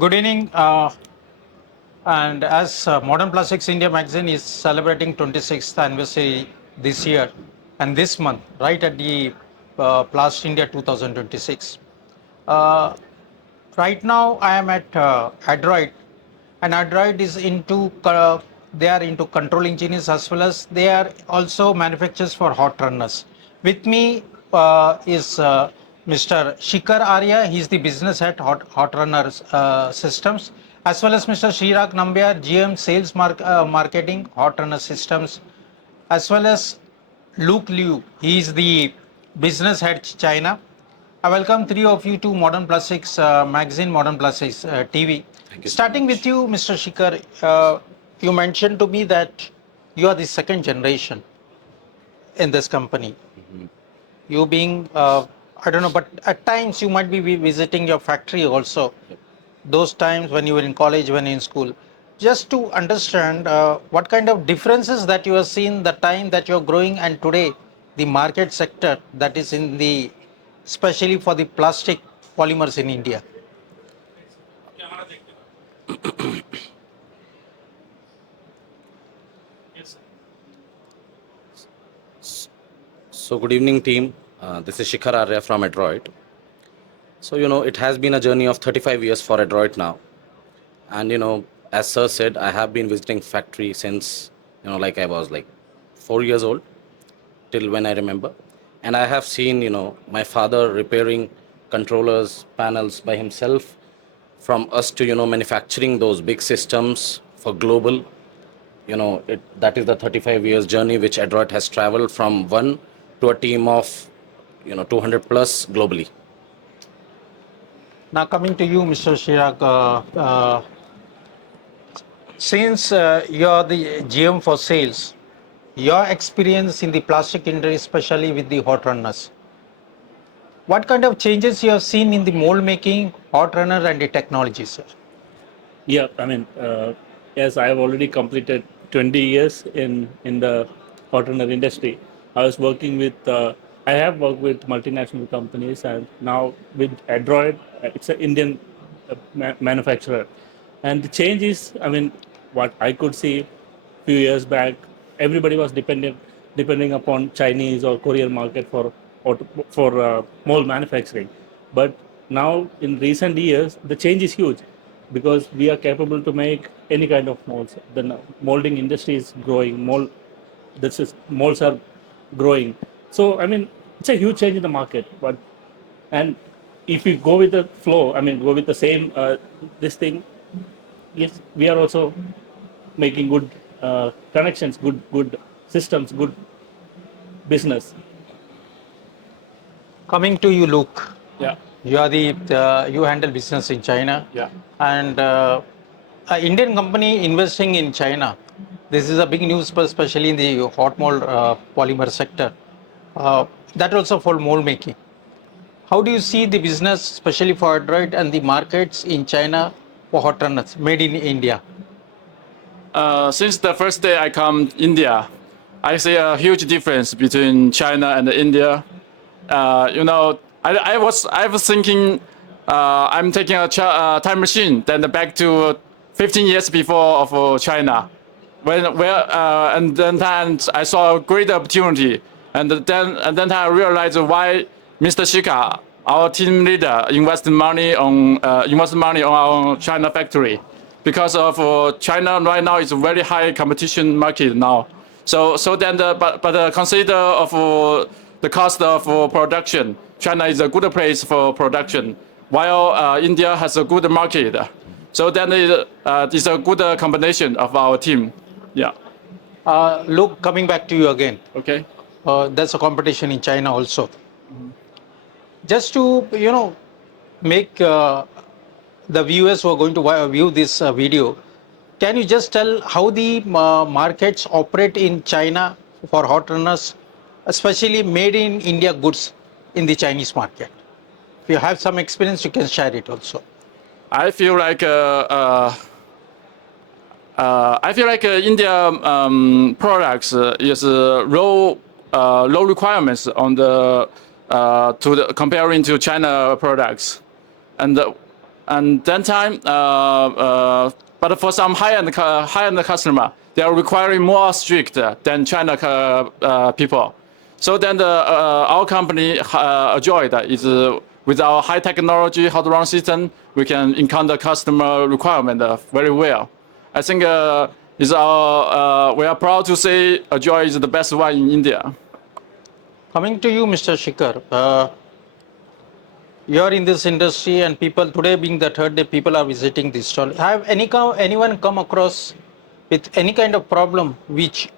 Good evening. And as Modern Plastics India magazine is celebrating 26th anniversary this year and this month, right at the PlastIndia 2026. Uh, right now, I am at Adroit, and Adroit is into they are into control engineers as well as they are also manufacturers for hot runners. With me is Mr. Shikhar Arya. He's the business head hot runners systems, as well as Mr. Srirag Nambiar, GM Sales Marketing Hot Runner Systems, as well as Luke Liu. He is the business head China. I welcome three of you to Modern Plastics magazine, Modern Plastics TV. Thank you so Starting much. with you, Mr. Shikhar, you mentioned to me that you are the second generation in this company. You being, I don't know, but at times you might be visiting your factory also. Those times when you were in college, when in school, just to understand what kind of differences that you have seen the time that you're growing and today the market sector that is in the, especially for the plastic polymers in India. So good evening, team. This is Shikhar Arya from Adroit. So, it has been a journey of 35 years for Adroit now. And, as Sir said, I have been visiting factory since, like I was like 4 years old, till when I remember. And I have seen, my father repairing controllers, panels by himself, from us to, manufacturing those big systems for global. That is the 35 years journey which Adroit has traveled from one to a team of 200 plus globally. Now coming to you, Mr. Chirag, since you're the GM for sales, your experience in the plastic industry, especially with the hot runners, what kind of changes you have seen in the mold making, hot runner, and the technology, sir? Yeah, I mean, yes, I have already completed 20 years in the hot runner industry. I was working with, I have worked with multinational companies, and now with Adroit, it's an Indian manufacturer. And the change is, I mean, what I could see few years back, everybody was depending upon Chinese or Korean market for mold manufacturing. But now in recent years, the change is huge because we are capable to make any kind of molds. The molding industry is growing. Molds are growing. So I mean, it's a huge change in the market. But and if we go with the flow, I mean, go with the same this thing. Yes, we are also making good connections, good systems, good business. Coming to you, Luke. Yeah. You are you handle business in China. Yeah. And an Indian company investing in China. This is a big news, especially in the hot mold polymer sector. That also for mold making. How do you see the business, especially for Adroit and the markets in China for hot runners made in India? Since the first day I come India, I see a huge difference between China and India. I was thinking I'm taking a time machine then back to 15 years before of China, and then I saw a great opportunity, and then I realized why Mr. Shika, our team leader, invested money on our China factory, because of China right now is a very high competition market now. So then consider of the cost of production, China is a good place for production, while India has a good market. So then it's a good combination of our team. Yeah. Luke, coming back to you again. Okay. There's a competition in China also. Just to make the viewers who are going to view this video, can you just tell how the markets operate in China for hot runners, especially made in India goods in the Chinese market? If you have some experience, you can share it also. I feel like India products is low requirements on comparing to China products, and and then time, but for some high-end customer, they are requiring more strict than China people. So then our company, Adroit, is with our high technology hot run system, we can encounter customer requirement very well. I think we are proud to say Adroit is the best one in India. Coming to you, Mr. Shikhar, you're in this industry, and people today being the third day, people are visiting this stall. Have anyone come across with any kind of problem which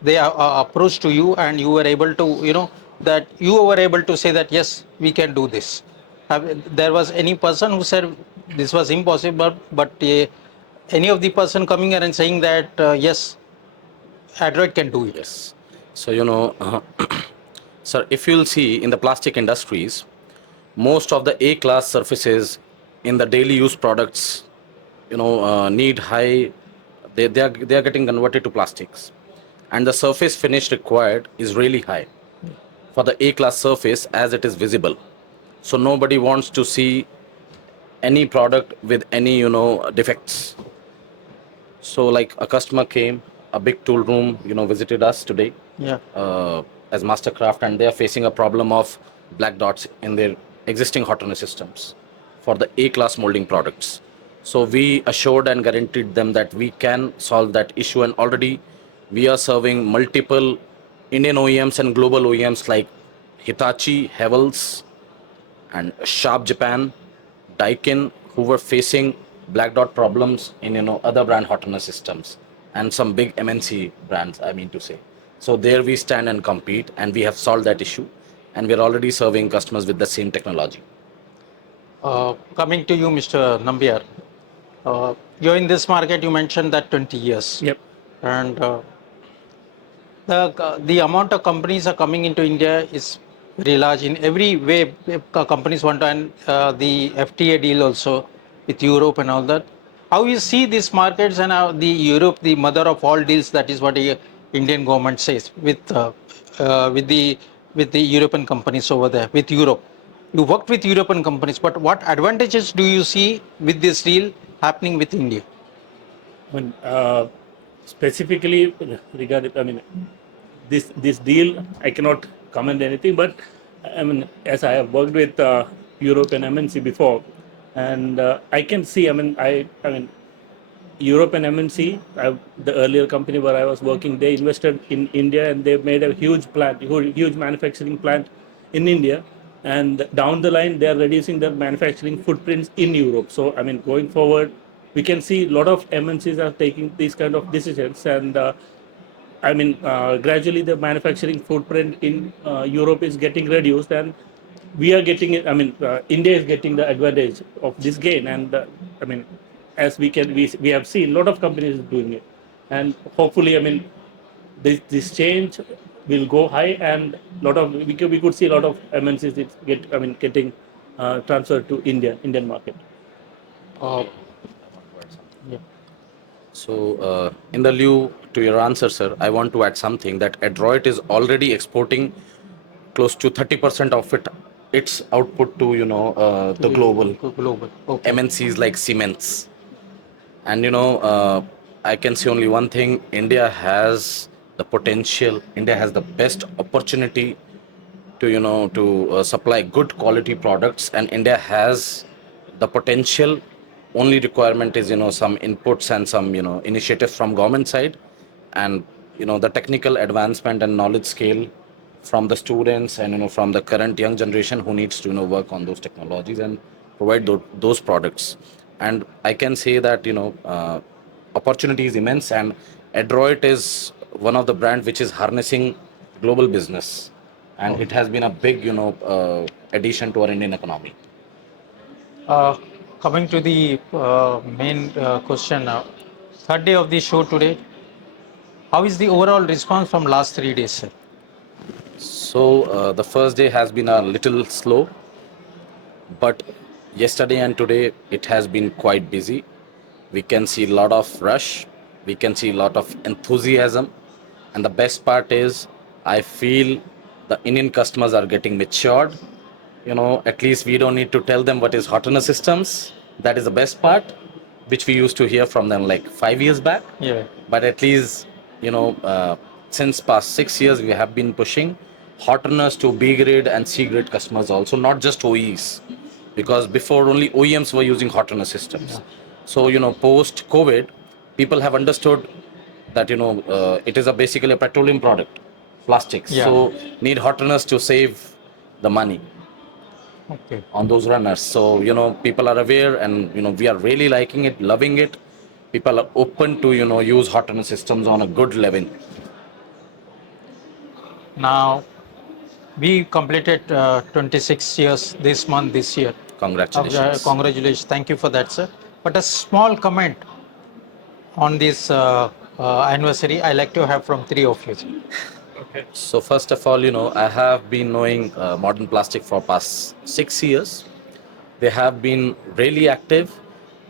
they are approached to you, and you were able to, that you were able to say that yes, we can do this? There was any person who said this was impossible, but any of the person coming here and saying that yes, Adroit can do it? Yes. So, sir, if you'll see in the plastic industries, most of the A-class surfaces in the daily use products, need high, they are getting converted to plastics. And the surface finish required is really high for the A-class surface as it is visible. So nobody wants to see any product with any, defects. So like a customer came, a big tool room, visited us today. Yeah. As Mastercraft, and they are facing a problem of black dots in their existing hot runner systems for the A-class molding products. So we assured and guaranteed them that we can solve that issue, and already we are serving multiple Indian OEMs and global OEMs like Hitachi, 𝐏𝐥𝐚𝐬𝐬, and Sharp Japan, Daikin, who were facing black dot problems in other brand hot runner systems, and some big MNC brands, I mean to say. So there we stand and compete, and we have solved that issue, and we're already serving customers with the same technology. Coming to you, Mr. Nambiar, you're in this market, you mentioned that 20 years. Yep. And the amount of companies are coming into India is very large in every way. Companies want to, and the FTA deal also with Europe and all that. How you see these markets, and how the Europe, the mother of all deals, that is what the Indian government says with the European companies over there, with Europe. You worked with European companies, but what advantages do you see with this deal happening with India? When specifically regarding, this deal, I cannot comment anything. But as I have worked with Europe and MNC before, and I can see, Europe and MNC, the earlier company where I was working, they invested in India, and they made a huge manufacturing plant in India. And down the line, they are reducing their manufacturing footprints in Europe. So, going forward, we can see a lot of MNCs are taking these kind of decisions, and gradually the manufacturing footprint in Europe is getting reduced, and we are getting it. India is getting the advantage of this gain, and as we have seen a lot of companies doing it, and hopefully, this change will go high, and we could see a lot of MNCs getting transferred to Indian market. Yeah. So in the lieu to your answer, sir, I want to add something that Adroit is already exporting close to 30% of its output to the global Okay. MNCs like Siemens. And I can say only one thing: India has the potential. India has the best opportunity to supply good quality products, and India has the potential. Only requirement is some inputs and some initiatives from government side, and the technical advancement and knowledge scale from the students, and from the current young generation who needs to work on those technologies and provide those products. And I can say that opportunity is immense, and Adroit is one of the brand which is harnessing global business, and it has been a big addition to our Indian economy. Coming to the main question now, third day of the show today, how is the overall response from last 3 days, sir? So the first day has been a little slow, but yesterday and today it has been quite busy. We can see a lot of rush, we can see a lot of enthusiasm, and the best part is I feel the Indian customers are getting matured. At least we don't need to tell them what is hot runner systems. That is the best part, which we used to hear from them like 5 years back. Yeah. But at least, since past 6 years, we have been pushing hot runners to B grade and C grade customers also, not just OEs. Because before only OEMs were using hot runner systems. So, post COVID, people have understood that, it is basically a petroleum product, plastics. Yeah. So, need hot runners to save the money Okay. on those runners. So, people are aware and, we are really liking it, loving it. People are open to, use hot runner systems on a good level. Now, we completed 26 years this year. Congratulations. Congratulations. Thank you for that, sir. But a small comment on this anniversary, I like to have from three of you. So first of all, I have been knowing Modern Plastic for past 6 years. They have been really active,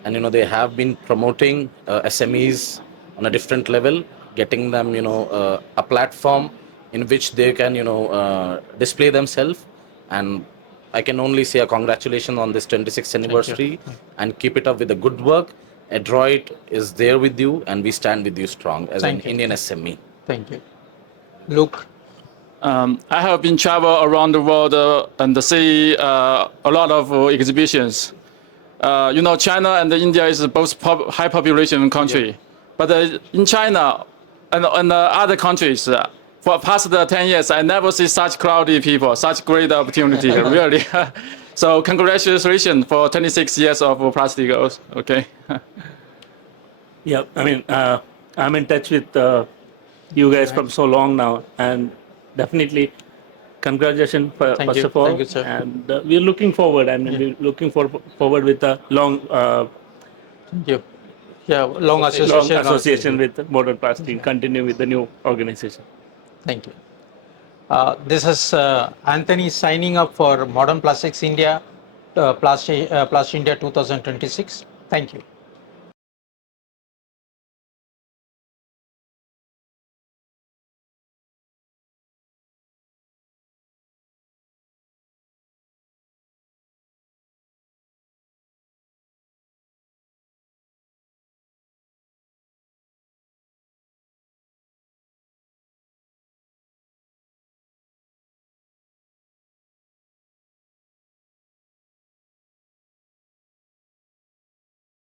and they have been promoting SMEs on a different level, getting them a platform in which they can display themselves. And I can only say a congratulations on this 26th anniversary, and keep it up with the good work. Adroit is there with you, and we stand with you strong as Thank an you. Indian SME. Thank you. Luke. I have been travel around the world and see a lot of exhibitions. China and India is both high population country, but in China and other countries, for past 10 years, I never see such crowded people, such great opportunity, really. So congratulations for 26 years of PlastIndia. Okay. Yeah, I mean, I'm in touch with you guys from so long now, and definitely congratulations first of all. Thank you, sir. And we're looking forward, and we're looking forward with a long Long association. with Modern Plastic, continue with the new organization. Thank you. This is Anthony signing up for Modern Plastics India, PlastIndia 2026. Thank you.